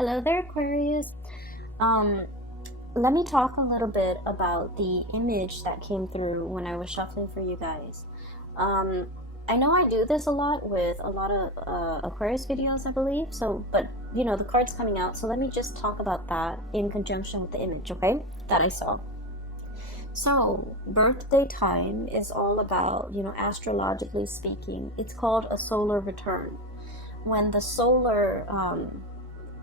Hello there, Aquarius. Um, Let me talk a little bit about the image that came through when I was shuffling for you guys. Um, I know I do this a lot with a lot of Aquarius videos, I believe. So, but the card's coming out, so let me just talk about that in conjunction with the image, okay? That I saw. So, birthday time is all about, astrologically speaking, it's called a solar return. When the solar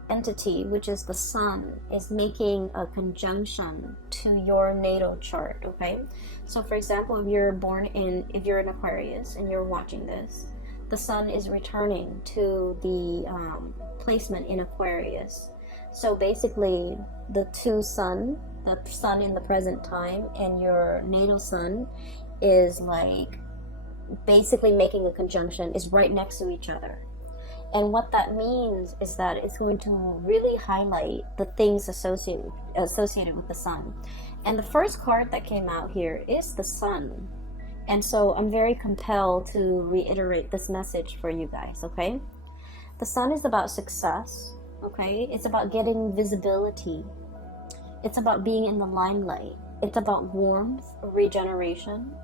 entity, which is the sun, is making a conjunction to your natal chart, okay? So for example, if you're an Aquarius and you're watching this, the sun is returning to the placement in Aquarius. So basically the sun in the present time and your natal sun is like basically making a conjunction, is right next to each other. And what that means is that it's going to really highlight the things associated with the sun. And the first card that came out here is the sun. And so I'm very compelled to reiterate this message for you guys, okay? The sun is about success, okay? It's about getting visibility. It's about being in the limelight. It's about warmth, regeneration,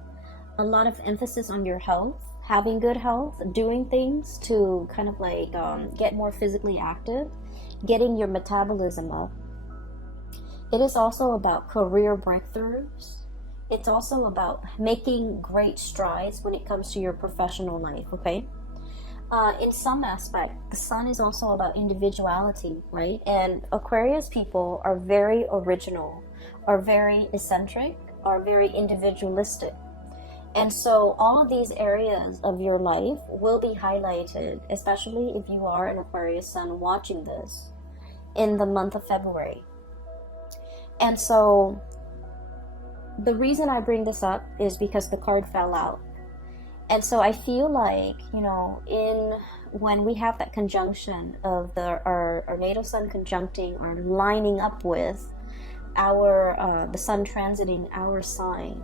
a lot of emphasis on your health, having good health, doing things to kind of like get more physically active, getting your metabolism up. It is also about career breakthroughs. It's also about making great strides when it comes to your professional life, okay? In some aspect, the sun is also about individuality, right? And Aquarius people are very original, are very eccentric, are very individualistic. And so all of these areas of your life will be highlighted, especially if you are an Aquarius sun watching this in the month of February. And so the reason I bring this up is because the card fell out. And so I feel like, when we have that conjunction of our natal sun conjuncting or lining up with the sun transiting our sign,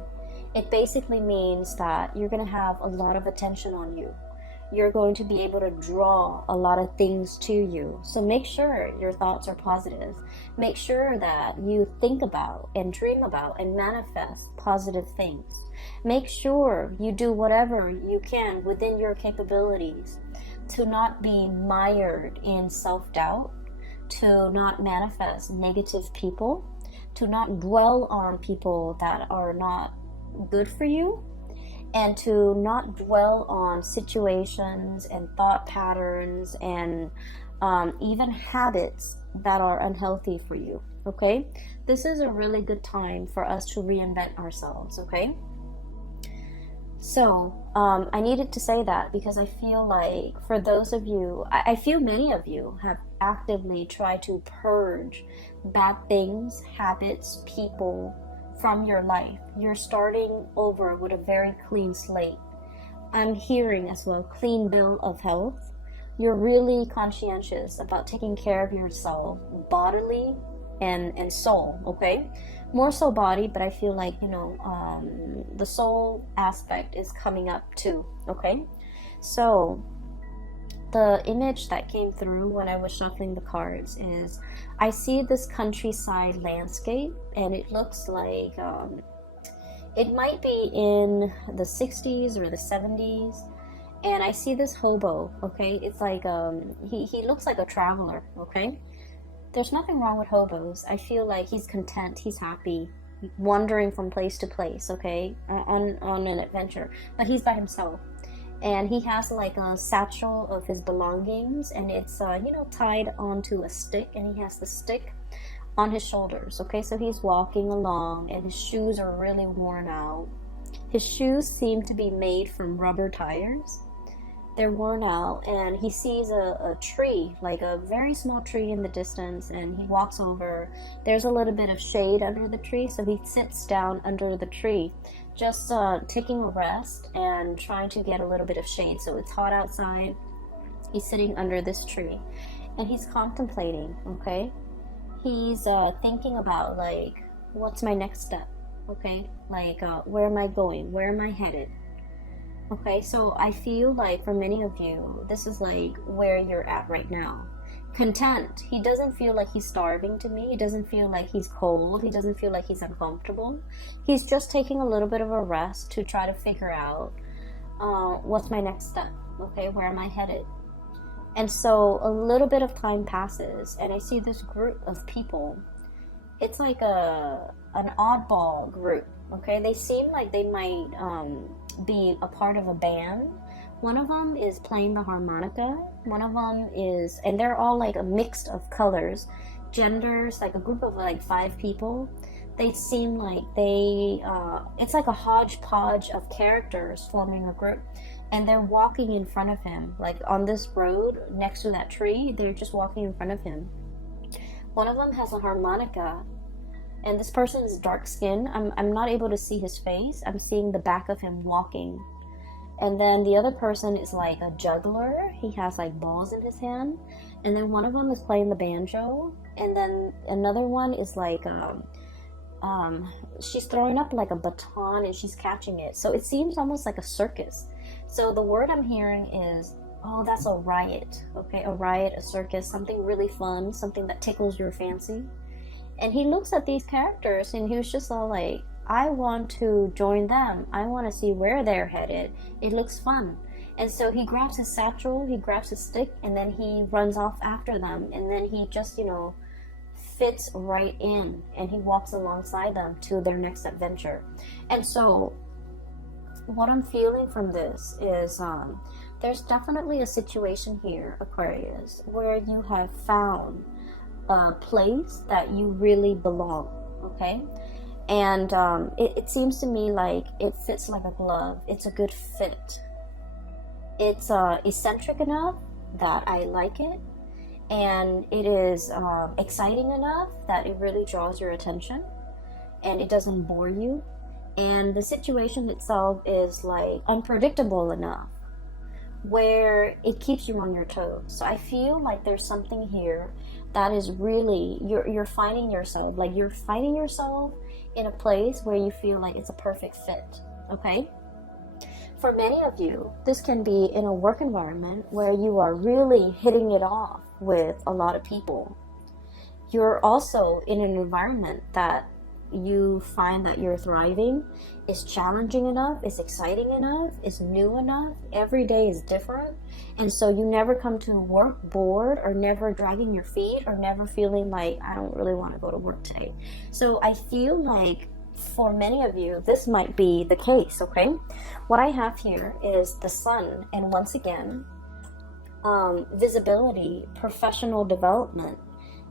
it basically means that you're going to have a lot of attention on you. You're going to be able to draw a lot of things to you. So make sure your thoughts are positive. Make sure that you think about and dream about and manifest positive things. Make sure you do whatever you can within your capabilities to not be mired in self-doubt, to not manifest negative people, to not dwell on people that are not good for you, and to not dwell on situations and thought patterns and even habits that are unhealthy for you, okay? This is a really good time for us to reinvent ourselves, okay? So I needed to say that because I feel like for those of you, I feel many of you have actively tried to purge bad things, habits, people from your life. You're starting over with a very clean slate. I'm hearing as well clean bill of health. You're really conscientious about taking care of yourself bodily and soul, okay? More so body, but I feel like, the soul aspect is coming up too, okay? So the image that came through when I was shuffling the cards is I see this countryside landscape, and it looks like it might be in the 60s or the 70s, and I see this hobo, okay? It's like he looks like a traveler, okay? There's nothing wrong with hobos. I feel like he's content, he's happy, wandering from place to place, okay, on an adventure, but he's by himself. And he has like a satchel of his belongings, and it's tied onto a stick, and he has the stick on his shoulders, okay? So he's walking along, and his shoes are really worn out. His shoes seem to be made from rubber tires. They're worn out, and he sees a tree, like a very small tree in the distance, and he walks over. There's a little bit of shade under the tree, so he sits down under the tree, just taking a rest and trying to get a little bit of shade. So it's hot outside. He's sitting under this tree, and he's contemplating, okay? He's thinking about, like, what's my next step, okay? Like, where am I going? Where am I headed? Okay, so I feel like for many of you, this is like where you're at right now. content. He doesn't feel like he's starving to me. He doesn't feel like he's cold. He doesn't feel like he's uncomfortable. He's just taking a little bit of a rest to try to figure out what's my next step. Okay, where am I headed? And so a little bit of time passes, and I see this group of people. It's like an oddball group. Okay, they seem like they might be a part of a band. One of them is playing the harmonica. One of them is, and they're all like a mix of colors, genders, like a group of like 5 people. They seem like it's like a hodgepodge of characters forming a group, and they're walking in front of him, like on this road next to that tree. They're just walking in front of him. One of them has a harmonica, and this person is dark skinned. I'm not able to see his face. I'm seeing the back of him walking. And then the other person is like a juggler. He has like balls in his hand. And then one of them is playing the banjo. And then another one is like, she's throwing up like a baton and she's catching it. So it seems almost like a circus. So the word I'm hearing is, oh, that's a riot. Okay, a riot, a circus, something really fun, something that tickles your fancy. And he looks at these characters and he was just all like, I want to join them. I want to see where they're headed. It looks fun. And so he grabs his satchel, he grabs his stick, and then he runs off after them. And then he just, fits right in, and he walks alongside them to their next adventure. And so what I'm feeling from this is there's definitely a situation here, Aquarius, where you have found a place that you really belong, okay? And it seems to me like it fits like a glove. It's a good fit. It's eccentric enough that I like it. And it is exciting enough that it really draws your attention. And it doesn't bore you. And the situation itself is like unpredictable enough where it keeps you on your toes. So I feel like there's something here that is really, you're finding yourself in a place where you feel like it's a perfect fit, okay? For many of you, this can be in a work environment where you are really hitting it off with a lot of people. You're also in an environment that you find that you're thriving, is challenging enough, is exciting enough, is new enough. Every day is different. And so you never come to work bored, or never dragging your feet, or never feeling like, I don't really want to go to work today. So I feel like for many of you, this might be the case, okay? What I have here is the sun, and once again, visibility, professional development,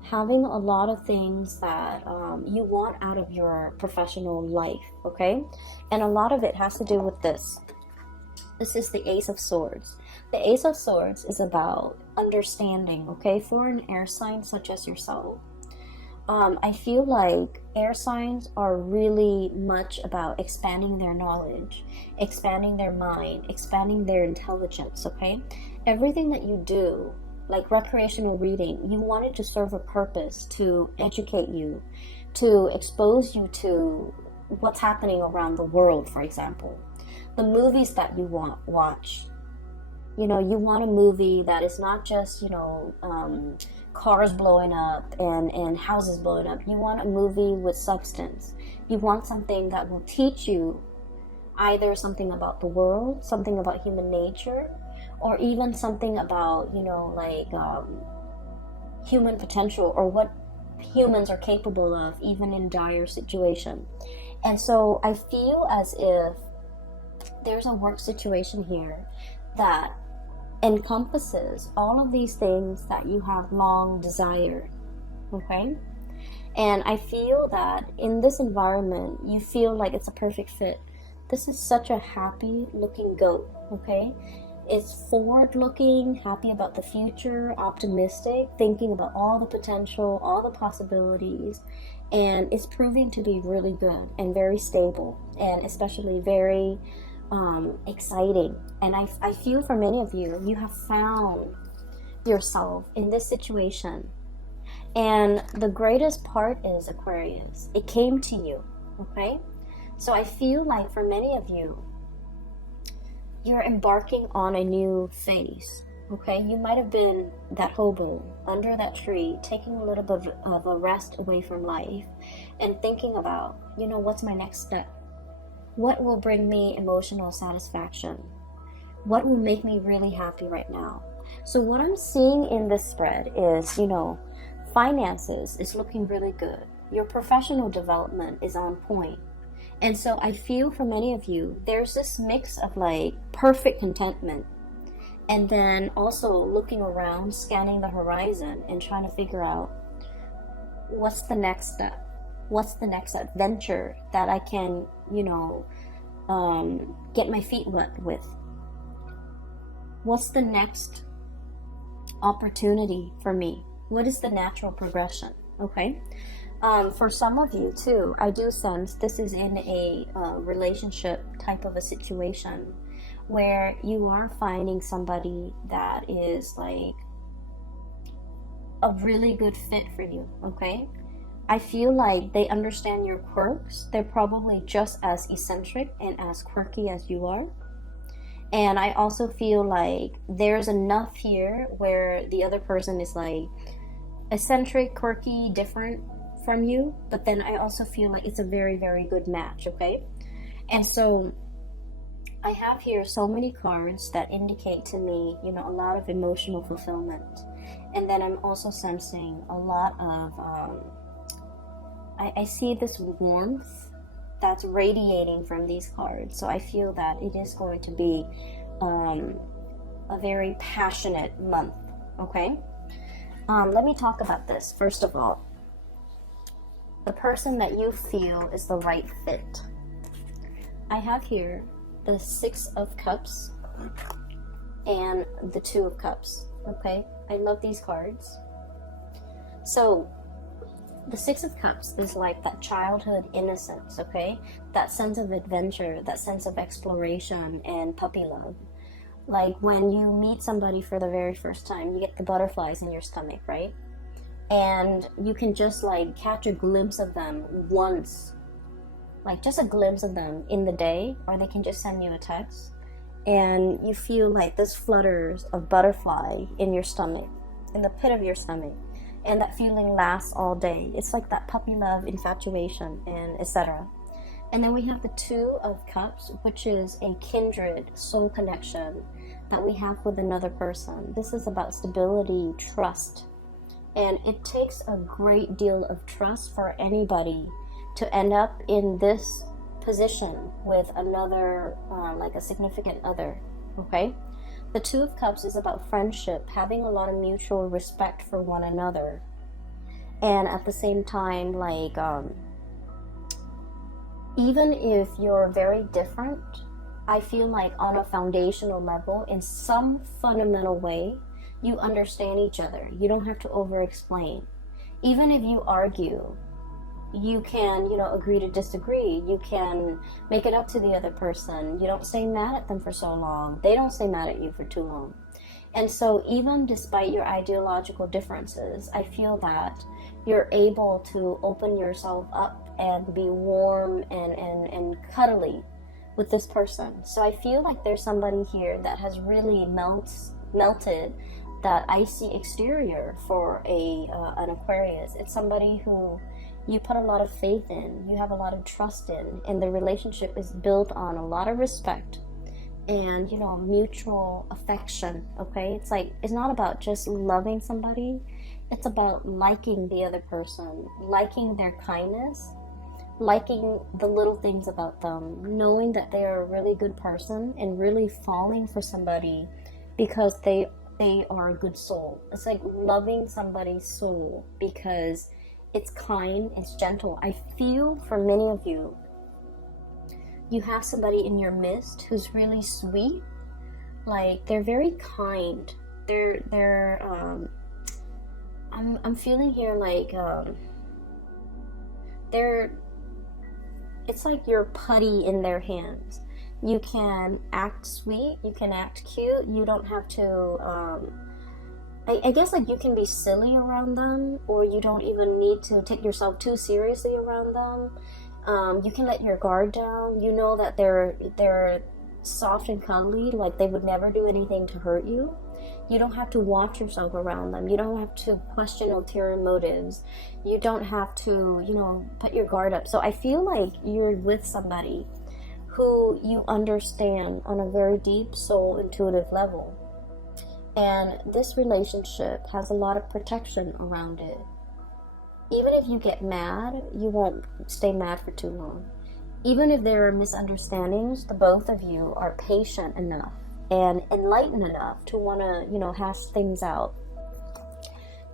having a lot of things that you want out of your professional life, okay? And a lot of it has to do with this. This is the Ace of Swords. The Ace of Swords is about understanding, okay? For an air sign such as yourself, I feel like air signs are really much about expanding their knowledge, expanding their mind, expanding their intelligence, okay? Everything that you do, like recreational reading, you want it to serve a purpose, to educate you, to expose you to what's happening around the world, for example. The movies that you watch. You want a movie that is not just, cars blowing up and houses blowing up. You want a movie with substance. You want something that will teach you either something about the world, something about human nature, or even something about, human potential, or what humans are capable of, even in dire situation. And so I feel as if there's a work situation here that encompasses all of these things that you have long desired, okay? And I feel that in this environment, you feel like it's a perfect fit. This is such a happy looking goat, okay? It's forward looking, happy about the future, optimistic, thinking about all the potential, all the possibilities, and it's proving to be really good and very stable, and especially very exciting. And I feel for many of you, you have found yourself in this situation. And the greatest part is, Aquarius, it came to you, okay? So I feel like for many of you, you're embarking on a new phase, Okay, you might have been that hobo under that tree, taking a little bit of a rest away from life and thinking about, what's my next step? What will bring me emotional satisfaction? What will make me really happy right now? So what I'm seeing in this spread is, finances is looking really good. Your professional development is on point. And so I feel for many of you, there's this mix of like perfect contentment and then also looking around, scanning the horizon and trying to figure out what's the next step? What's the next adventure that I can, get my feet wet with? What's the next opportunity for me? What is the natural progression? Okay. For some of you too, I do sense this is in a relationship type of a situation where you are finding somebody that is like a really good fit for you. Okay. I feel like they understand your quirks. They're probably just as eccentric and as quirky as you are. And I also feel like there's enough here where the other person is like eccentric, quirky, different from you. But then I also feel like it's a very, very good match, okay? And so I have here so many cards that indicate to me, a lot of emotional fulfillment. And then I'm also sensing a lot of, I see this warmth that's radiating from these cards. So I feel that it is going to be a very passionate month, okay? Let me talk about this. First of all, the person that you feel is the right fit. I have here the Six of Cups and the Two of Cups, okay? I love these cards. So the Six of Cups is like that childhood innocence, okay? That sense of adventure, that sense of exploration and puppy love. Like when you meet somebody for the very first time, you get the butterflies in your stomach, right? And you can just like catch a glimpse of them once, like just a glimpse of them in the day, or they can just send you a text. And you feel like this flutters of butterfly in your stomach, in the pit of your stomach. And that feeling lasts all day. It's like that puppy love, infatuation, and etc. And then we have the Two of Cups, which is a kindred soul connection that we have with another person. This is about stability, trust. And it takes a great deal of trust for anybody to end up in this position with another, like a significant other, okay? The Two of Cups is about friendship, having a lot of mutual respect for one another. And at the same time, like, even if you're very different, I feel like on a foundational level, in some fundamental way, you understand each other. You don't have to over-explain. Even if you argue, you can, agree to disagree. You can make it up to the other person. You don't stay mad at them for so long. They don't stay mad at you for too long. And so even despite your ideological differences, I feel that you're able to open yourself up and be warm and cuddly with this person. So I feel like there's somebody here that has really melted that icy exterior for an Aquarius. It's somebody who you put a lot of faith in, you have a lot of trust in, and the relationship is built on a lot of respect and, mutual affection, okay? It's like, it's not about just loving somebody, it's about liking the other person, liking their kindness, liking the little things about them, knowing that they are a really good person and really falling for somebody because they are a good soul. It's like loving somebody's soul because it's kind, it's gentle. I feel for many of you, you have somebody in your midst who's really sweet. Like they're very kind. I'm feeling here like it's like you're putty in their hands. You can act sweet, you can act cute, you don't have to I guess like you can be silly around them, or you don't even need to take yourself too seriously around them. You can let your guard down. You know that they're soft and cuddly, like they would never do anything to hurt you. You don't have to watch yourself around them. You don't have to question ulterior motives. You don't have to, put your guard up. So I feel like you're with somebody who you understand on a very deep soul intuitive level. And this relationship has a lot of protection around it. Even if you get mad, you won't stay mad for too long. Even if there are misunderstandings, the both of you are patient enough and enlightened enough to want to, hash things out.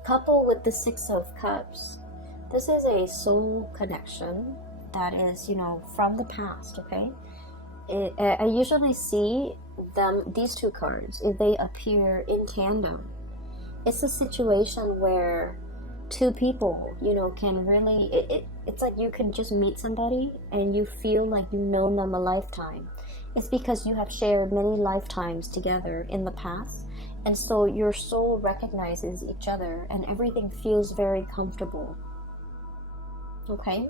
Coupled with the Six of Cups, this is a soul connection that is, from the past, okay? I usually see these two cards, if they appear in tandem, it's a situation where two people, can really, it's like you can just meet somebody and you feel like you've known them a lifetime. It's because you have shared many lifetimes together in the past, and so your soul recognizes each other and everything feels very comfortable. Okay?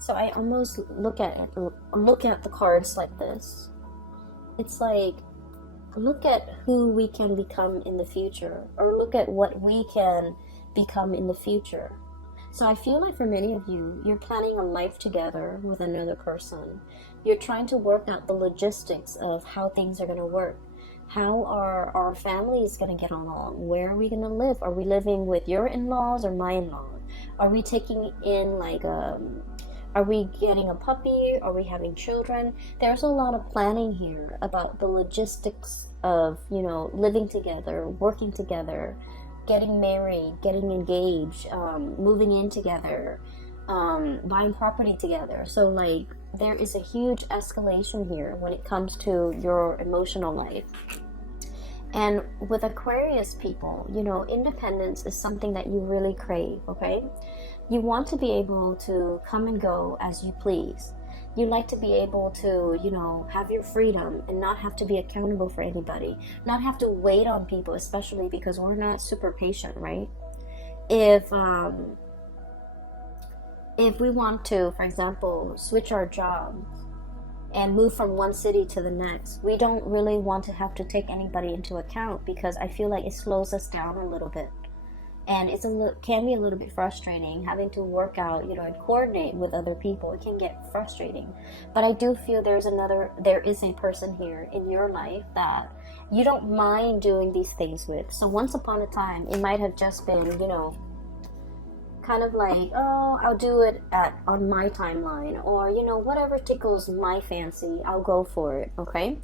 So I almost look at the cards like this. It's like, look at who we can become in the future, or look at what we can become in the future. So I feel like for many of you, you're planning a life together with another person. You're trying to work out the logistics of how things are going to work. How are our families going to get along? Where are we going to live? Are we living with your in-laws or my in-laws? Are we taking in are we getting a puppy? Are we having children? There's a lot of planning here about the logistics of, living together, working together, getting married, getting engaged, moving in together, buying property together. So there is a huge escalation here when it comes to your emotional life. And with Aquarius people, independence is something that you really crave, okay? You want to be able to come and go as you please. You like to be able to, have your freedom and not have to be accountable for anybody, not have to wait on people, especially because we're not super patient, right? If we want to, for example, switch our jobs and move from one city to the next, we don't really want to have to take anybody into account, because I feel like it slows us down a little bit. And can be a little bit frustrating having to work out, and coordinate with other people. It can get frustrating. But I do feel there is a person here in your life that you don't mind doing these things with. So once upon a time, it might have just been, kind of like, oh, I'll do it on my timeline, or, whatever tickles my fancy, I'll go for it, okay?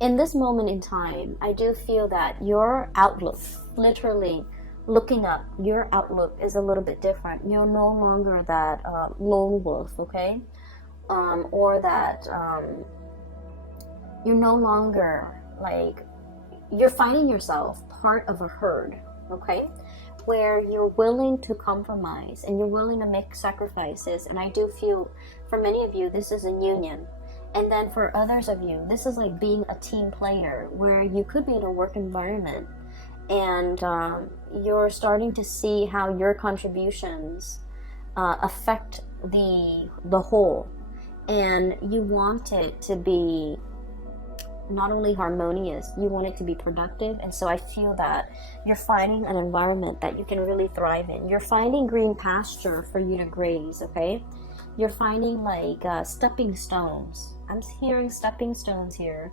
In this moment in time, I do feel that your outlook, literally, looking up, your outlook is a little bit different. You're no longer that lone wolf, okay? Or that you're no longer you're finding yourself part of a herd, okay? Where you're willing to compromise and you're willing to make sacrifices. And I do feel for many of you, this is a union. And then for others of you, this is like being a team player, where you could be in a work environment and you're starting to see how your contributions affect the whole, and you want it to be not only harmonious, you want it to be productive. And so I feel that you're finding an environment that you can really thrive in. You're finding green pasture for you to graze, okay? You're finding stepping stones. I'm hearing stepping stones here,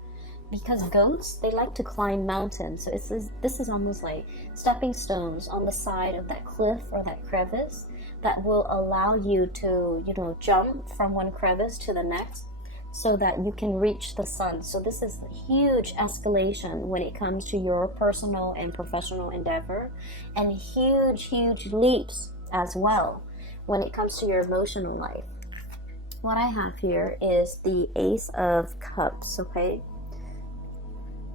because goats, they like to climb mountains. So this is almost like stepping stones on the side of that cliff or that crevice that will allow you to, jump from one crevice to the next so that you can reach the sun. So this is a huge escalation when it comes to your personal and professional endeavor, and huge leaps as well when it comes to your emotional life. What I have here is the Ace of Cups, okay?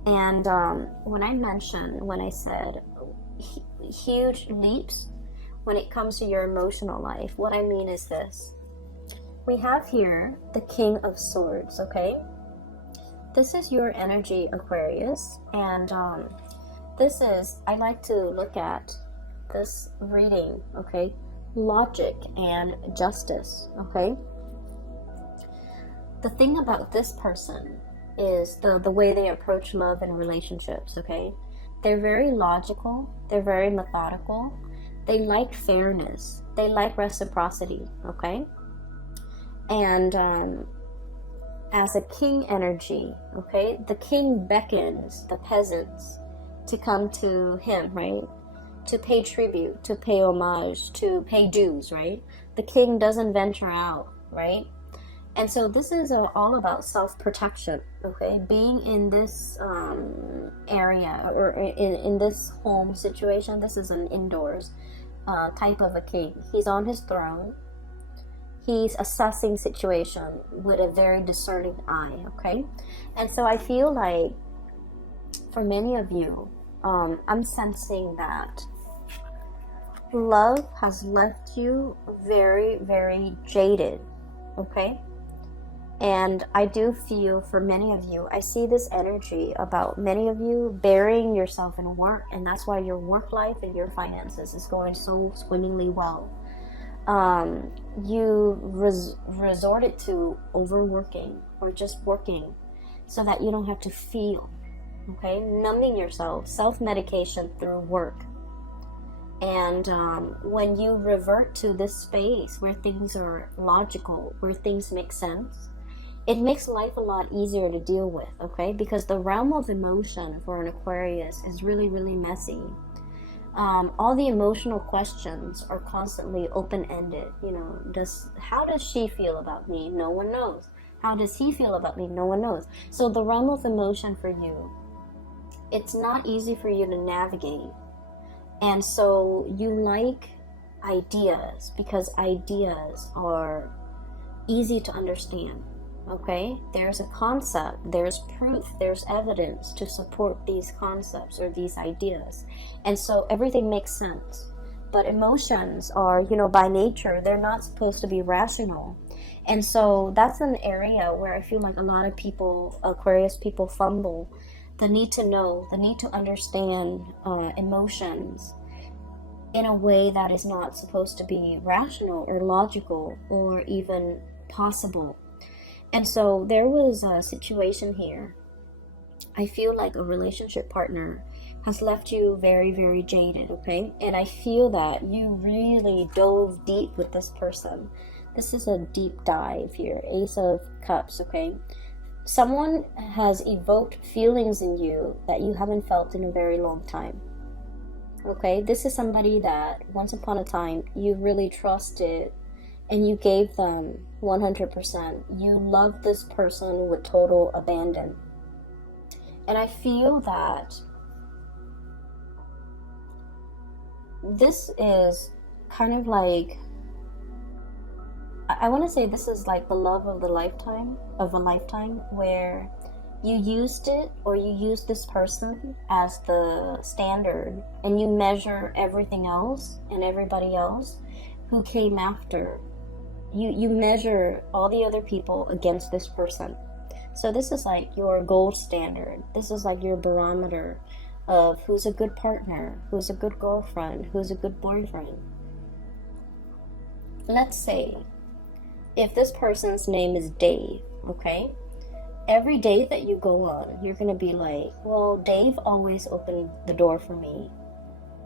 And when I said huge leaps when it comes to your emotional life, what I mean is this. We have here the King of Swords, okay? This is your energy, Aquarius. And I like to look at this reading, okay? Logic and justice, okay? The thing about this person is the way they approach love and relationships, okay? They're very logical. They're very methodical. They like fairness. They like reciprocity, okay? And as a king energy, okay, the king beckons the peasants to come to him, right? To pay tribute, to pay homage, to pay dues, right? The king doesn't venture out, right? And so this is all about self-protection, okay? Being in this area or in this home situation, this is an indoors type of a king. He's on his throne. He's assessing situation with a very discerning eye, okay? And so I feel like for many of you, I'm sensing that love has left you very, very jaded, okay? And I do feel for many of you, I see this energy about many of you burying yourself in work, and that's why your work life and your finances is going so swimmingly well. You resorted to overworking or just working so that you don't have to feel, okay? Numbing yourself, self-medication through work. And when you revert to this space where things are logical, where things make sense, it makes life a lot easier to deal with, okay? Because the realm of emotion for an Aquarius is really, really messy. All the emotional questions are constantly open-ended. You know, how does she feel about me? No one knows. How does he feel about me? No one knows. So the realm of emotion for you, it's not easy for you to navigate. And so you like ideas because ideas are easy to understand. Okay, there's a concept, there's proof, there's evidence to support these concepts or these ideas, and so everything makes sense. But emotions are, you know, by nature, they're not supposed to be rational, and so that's an area where I feel like a lot of people, Aquarius people, fumble the need to know, the need to understand emotions in a way that is not supposed to be rational or logical or even possible. And so there was a situation here. I feel like a relationship partner has left you very, very jaded, okay? And I feel that you really dove deep with this person. This is a deep dive here. Ace of Cups, okay? Someone has evoked feelings in you that you haven't felt in a very long time. Okay? This is somebody that once upon a time you really trusted and you gave them 100%. You love this person with total abandon. And I feel that this is kind of like, I want to say this is like the love of a lifetime, where you used it or you used this person as the standard and you measure everything else and everybody else who came after. You measure all the other people against this person. So this is like your gold standard. This is like your barometer of who's a good partner, who's a good girlfriend, who's a good boyfriend. Let's say if this person's name is Dave, okay? Every date that you go on, you're going to be like, well, Dave always opened the door for me.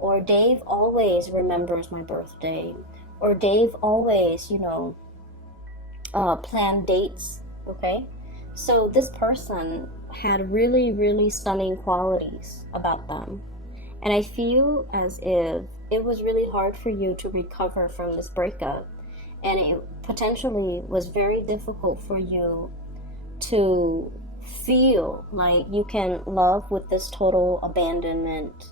Or Dave always remembers my birthday. Or Dave always, you know, plan dates, okay? So this person had really, really stunning qualities about them. And I feel as if it was really hard for you to recover from this breakup. And it potentially was very difficult for you to feel like you can love with this total abandonment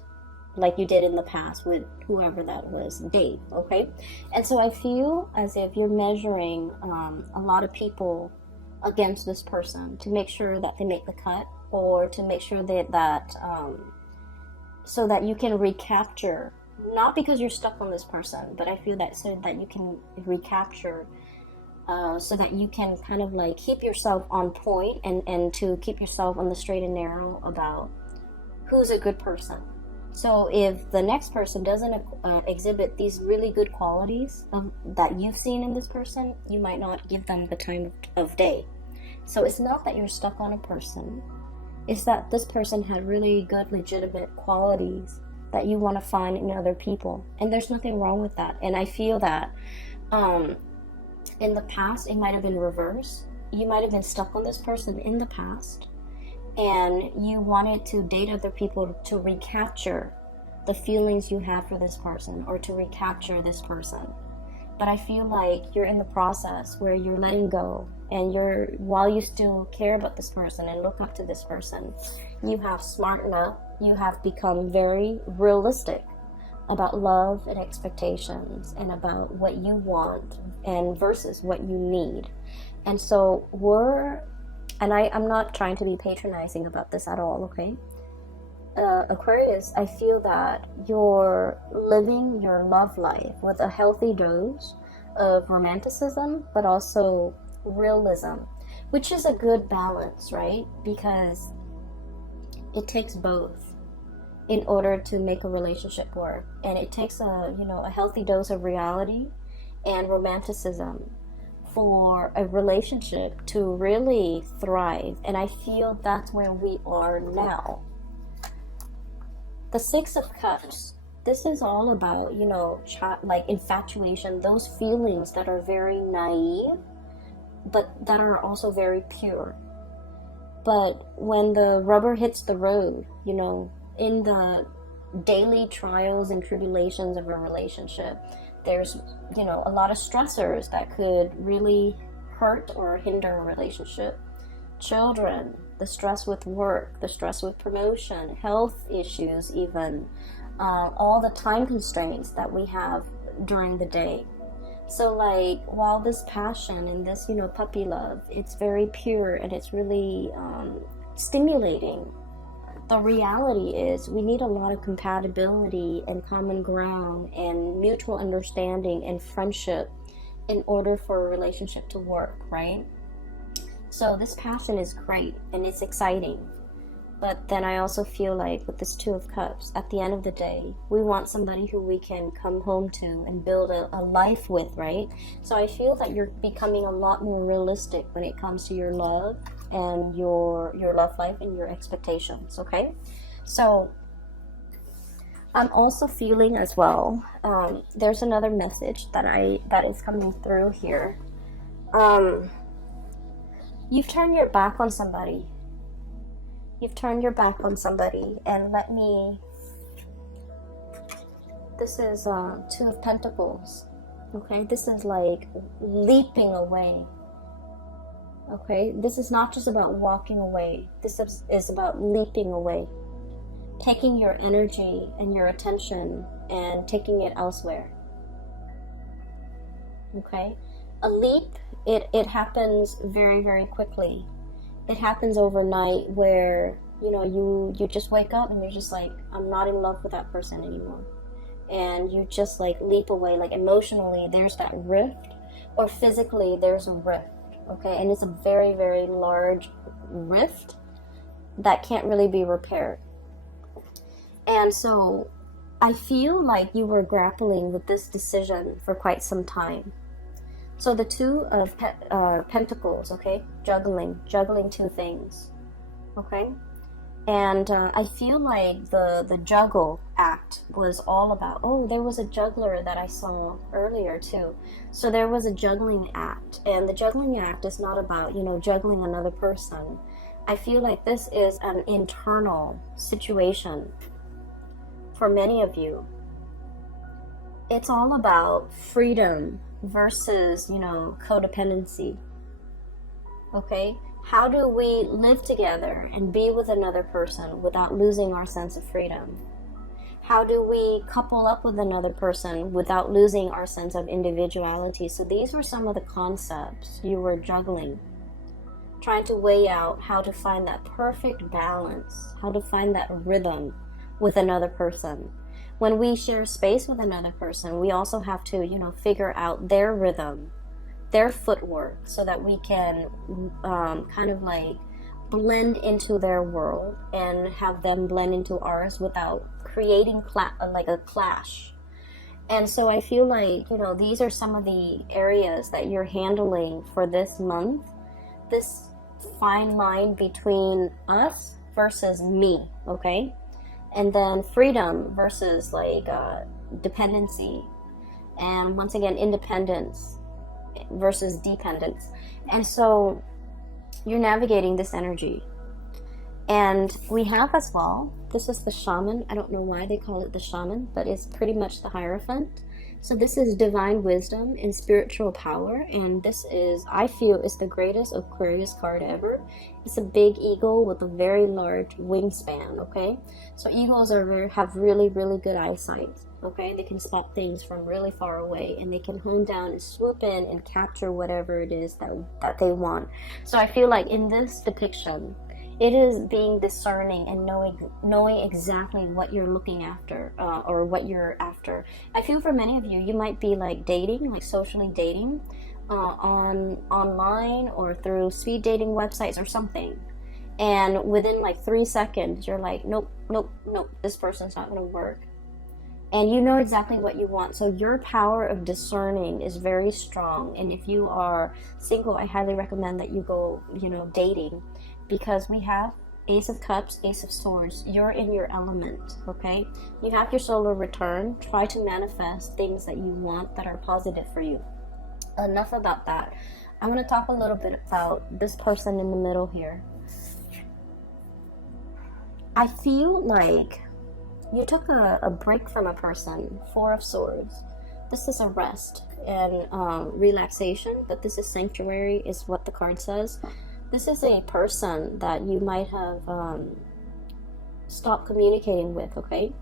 like you did in the past with whoever that was, Dave, okay? And so I feel as if you're measuring a lot of people against this person to make sure that they make the cut, or to make sure that so that you can recapture, not because you're stuck on this person, but I feel that so that you can recapture, so that you can kind of like keep yourself on point and to keep yourself on the straight and narrow about who's a good person. So if the next person doesn't exhibit these really good qualities that you've seen in this person, you might not give them the time of day. So it's not that you're stuck on a person. is that this person had really good, legitimate qualities that you want to find in other people. And there's nothing wrong with that. And I feel that in the past, it might have been reversed. You might have been stuck on this person in the past, and you wanted to date other people to recapture the feelings you have for this person, or to recapture this person. But I feel like you're in the process where you're letting go, and while you still care about this person and look up to this person, you have smartened up, you have become very realistic about love and expectations, and about what you want and versus what you need. And so I'm not trying to be patronizing about this at all, okay? Aquarius, I feel that you're living your love life with a healthy dose of romanticism, but also realism, which is a good balance, right? Because it takes both in order to make a relationship work, and it takes a healthy dose of reality and romanticism for a relationship to really thrive. And I feel that's where we are now. The Six of Cups, this is all about, like infatuation, those feelings that are very naive, but that are also very pure. But when the rubber hits the road, in the daily trials and tribulations of a relationship, there's, a lot of stressors that could really hurt or hinder a relationship. Children, the stress with work, the stress with promotion, health issues even, all the time constraints that we have during the day. So like, while this passion and this, puppy love, it's very pure and it's really stimulating, the reality is we need a lot of compatibility and common ground and mutual understanding and friendship in order for a relationship to work, right? So this passion is great and it's exciting. But then I also feel like with this Two of Cups, at the end of the day, we want somebody who we can come home to and build a life with, right? So I feel that you're becoming a lot more realistic when it comes to your love and your love life and your expectations, okay? So I'm also feeling as well, there's another message that is coming through here. You've turned your back on somebody. And this is Two of Pentacles, okay? This is like leaping away, okay? This is not just about walking away. This is about leaping away, taking your energy and your attention and taking it elsewhere, okay? A leap, it happens very, very quickly. It happens overnight where, you just wake up and you're just like, I'm not in love with that person anymore. And you just like leap away, like emotionally there's that rift, or physically there's a rift, okay? And it's a very, very large rift that can't really be repaired. And so I feel like you were grappling with this decision for quite some time. So the Two of Pentacles, okay? Juggling two things, okay? And I feel like the juggle act was all about, there was a juggler that I saw earlier too. So there was a juggling act, and the juggling act is not about, juggling another person. I feel like this is an internal situation for many of you. It's all about freedom versus, codependency, okay? How do we live together and be with another person without losing our sense of freedom? How do we couple up with another person without losing our sense of individuality? So these were some of the concepts you were juggling, trying to weigh out how to find that perfect balance, how to find that rhythm with another person. When we share space with another person, we also have to, figure out their rhythm, their footwork, so that we can kind of like blend into their world and have them blend into ours without creating like a clash. And so I feel like, these are some of the areas that you're handling for this month. This fine line between us versus me, okay? And then freedom versus like dependency, and once again independence versus dependence. And so you're navigating this energy. And we have as well, this is the shaman. I don't know why they call it the shaman, but it's pretty much the Hierophant. So this is divine wisdom and spiritual power, and this is, I feel, is the greatest Aquarius card ever. It's a big eagle with a very large wingspan, okay? So eagles have really, really good eyesight, okay? They can spot things from really far away, and they can hone down and swoop in and capture whatever it is that they want. So I feel like in this depiction, it is being discerning and knowing exactly what you're looking after, or what you're after. I feel for many of you, you might be like dating, like socially dating, online or through speed dating websites or something. And within like 3 seconds, you're like, nope, nope, nope, this person's not going to work. And you know exactly what you want. So your power of discerning is very strong. And if you are single, I highly recommend that you go, dating, because we have Ace of Cups, Ace of Swords. You're in your element, okay? You have your solar return. Try to manifest things that you want that are positive for you. Enough about that. I want to talk a little bit about this person in the middle here. I feel like you took a break from a person. Four of Swords. This is a rest and relaxation, but this is sanctuary, is what the card says. This is a person that you might have stopped communicating with, okay?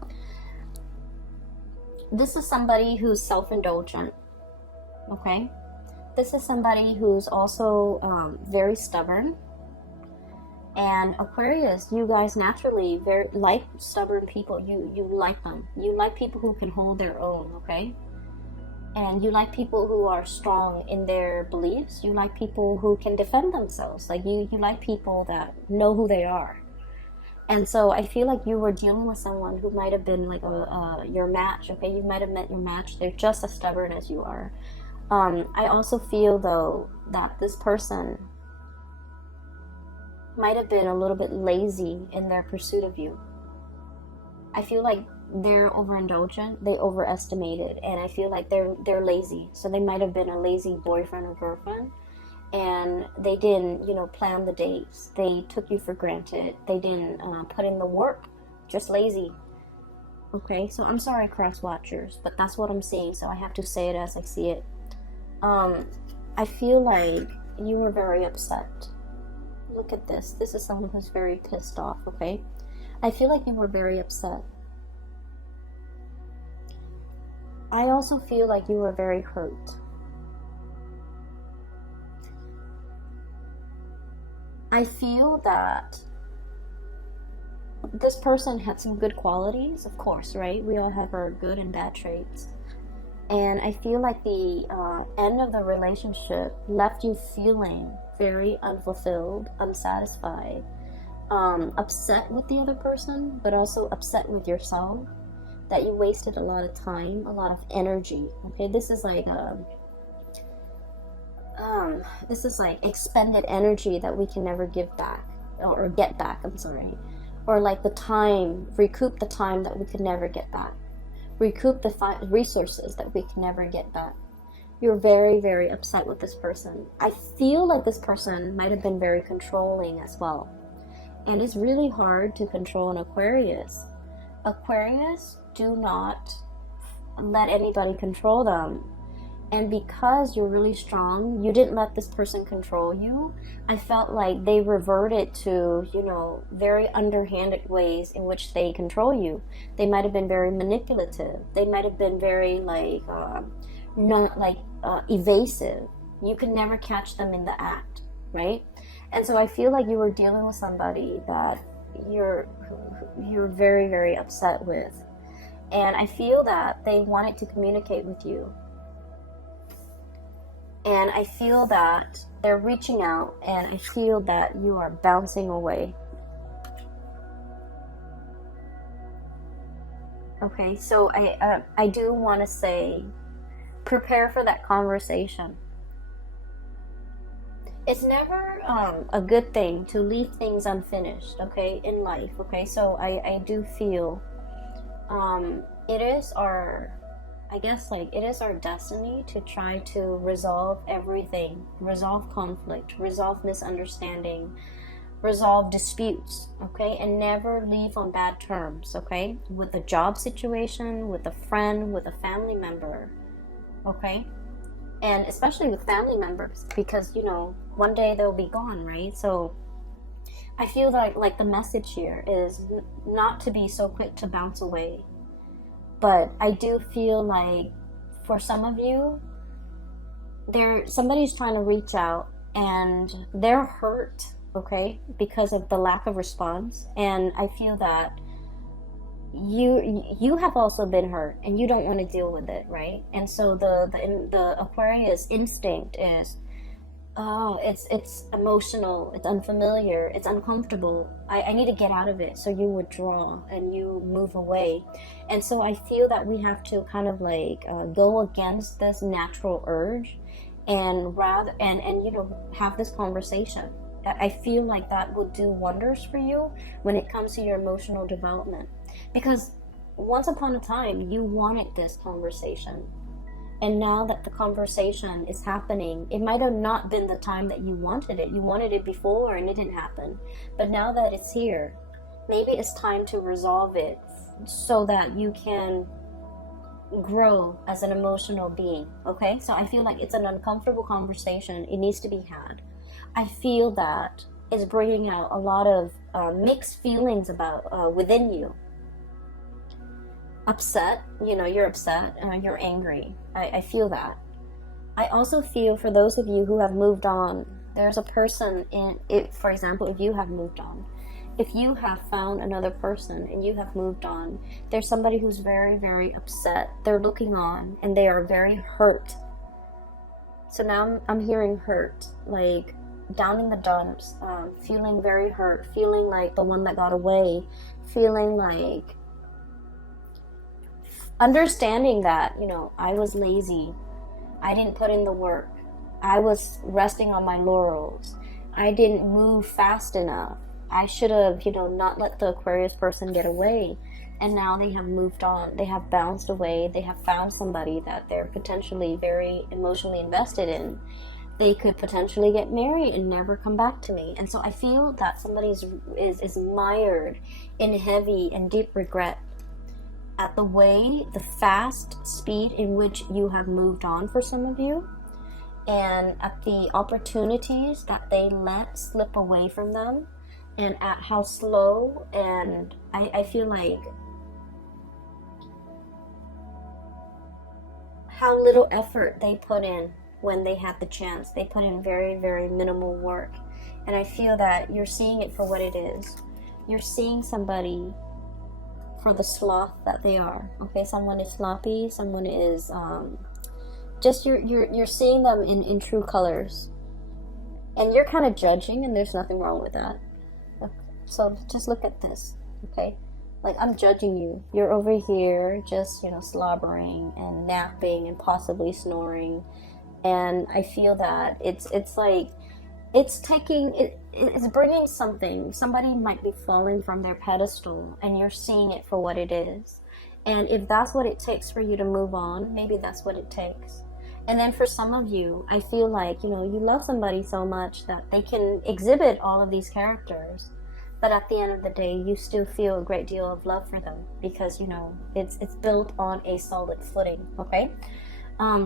This is somebody who's self-indulgent, okay? This is somebody who's also very stubborn. And Aquarius, you guys naturally very like stubborn people. You like them. You like people who can hold their own, okay? And you like people who are strong in their beliefs. You like people who can defend themselves. Like you like people that know who they are. And so I feel like you were dealing with someone who might have been like your match, okay? You might have met your match. They're just as stubborn as you are. I also feel, though, that this person might have been a little bit lazy in their pursuit of you. I feel like they're overindulgent, they overestimated, and I feel like they're lazy. So they might have been a lazy boyfriend or girlfriend, and they didn't, plan the dates. They took you for granted. They didn't put in the work. Just lazy. Okay, so I'm sorry, cross watchers, but that's what I'm seeing, so I have to say it as I see it. I feel like you were very upset. Look at this. This is someone who's very pissed off, okay? I feel like you were very upset. I also feel like you were very hurt. I feel that this person had some good qualities, of course, right? We all have our good and bad traits. And I feel like the end of the relationship left you feeling very unfulfilled, unsatisfied, upset with the other person, but also upset with yourself, that you wasted a lot of time, a lot of energy. Okay, this is like expended energy that we can never give back, or get back, I'm sorry. Or like the time, recoup the time that we could never get back. Recoup the resources that we can never get back. You're very, very upset with this person. I feel like this person might have been very controlling as well. And it's really hard to control an Aquarius. Aquarius do not let anybody control them. And because you're really strong, you didn't let this person control you. I felt like they reverted to, very underhanded ways in which they control you. They might have been very manipulative. They might have been very evasive. You can never catch them in the act, right? And so I feel like you were dealing with somebody that you're very, very upset with. And I feel that they wanted to communicate with you. And I feel that they're reaching out, and I feel that you are bouncing away. Okay, so I do want to say, prepare for that conversation. it's never a good thing to leave things unfinished, okay, in life, okay? So I do feel it is our, I guess, like, it is our destiny to try to resolve everything, resolve conflict, resolve misunderstanding, resolve disputes, okay, and never leave on bad terms, okay, with a job situation, with a friend, with a family member, okay, and especially with family members, because you know one day they'll be gone, right? So I feel like the message here is not to be so quick to bounce away, but I do feel like for some of you, somebody's trying to reach out and they're hurt, okay, because of the lack of response, and I feel that you have also been hurt and you don't want to deal with it, right? And so the Aquarius instinct is, oh, it's emotional, it's unfamiliar, it's uncomfortable, I need to get out of it. So you withdraw and you move away. And so I feel that we have to kind of like go against this natural urge and you know, have this conversation. I feel like that would do wonders for you when it comes to your emotional development, because once upon a time you wanted this conversation, and now that the conversation is happening, it might have not been the time that you wanted it. You wanted it before and it didn't happen, but now that it's here, maybe it's time to resolve it so that you can grow as an emotional being, okay? So I feel like it's an uncomfortable conversation. It needs to be had. I feel that it's bringing out a lot of mixed feelings about within you. Upset, you know, you're upset, you're angry. I feel that. I also feel for those of you who have moved on, there's a person in it. For example, if you have moved on, if you have found another person and you have moved on, there's somebody who's very, very upset. They're looking on and they are very hurt. So now I'm hearing hurt, like down in the dumps, feeling very hurt, feeling like the one that got away, feeling like understanding that, you know, I was lazy, I didn't put in the work, I was resting on my laurels, I didn't move fast enough, I should have, you know, not let the Aquarius person get away. And now they have moved on, they have bounced away, they have found somebody that they're potentially very emotionally invested in. They could potentially get married and never come back to me. And so I feel that somebody is mired in heavy and deep regret at the fast speed in which you have moved on for some of you, and at the opportunities that they let slip away from them, and at how slow and I feel like how little effort they put in when they had the chance. They put in very, very minimal work. And I feel that you're seeing it for what it is. You're seeing somebody for the sloth that they are. Okay, someone is sloppy, someone is just you're seeing them in true colors. And you're kind of judging, and there's nothing wrong with that. So just look at this, okay? Like, I'm judging you. You're over here just, you know, slobbering and napping and possibly snoring. And I feel that it's like it's bringing something. Somebody might be falling from their pedestal and you're seeing it for what it is. And if that's what it takes for you to move on, maybe that's what it takes. And then for some of you, I feel like, you know, you love somebody so much that they can exhibit all of these characters, but at the end of the day, you still feel a great deal of love for them because, you know, it's built on a solid footing, okay?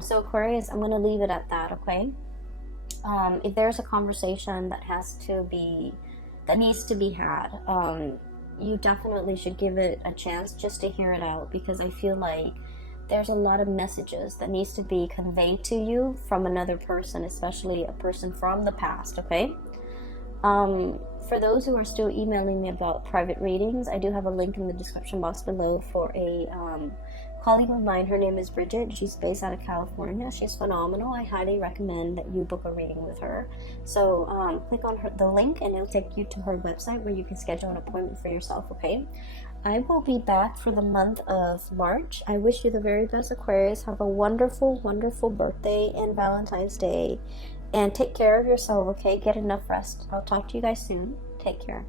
So Aquarius, I'm going to leave it at that, okay? If there's a conversation that needs to be had, you definitely should give it a chance just to hear it out, because I feel like there's a lot of messages that needs to be conveyed to you from another person, especially a person from the past, okay? For those who are still emailing me about private readings, I do have a link in the description box below for a colleague of mine. Her name is Bridget. She's based out of California. She's phenomenal. I highly recommend that you book a reading with her. So click on the link and it'll take you to her website where you can schedule an appointment for yourself, okay? I will be back for the month of March. I wish you the very best, Aquarius. Have a wonderful, wonderful birthday and Valentine's Day. And take care of yourself, okay? Get enough rest. I'll talk to you guys soon. Take care.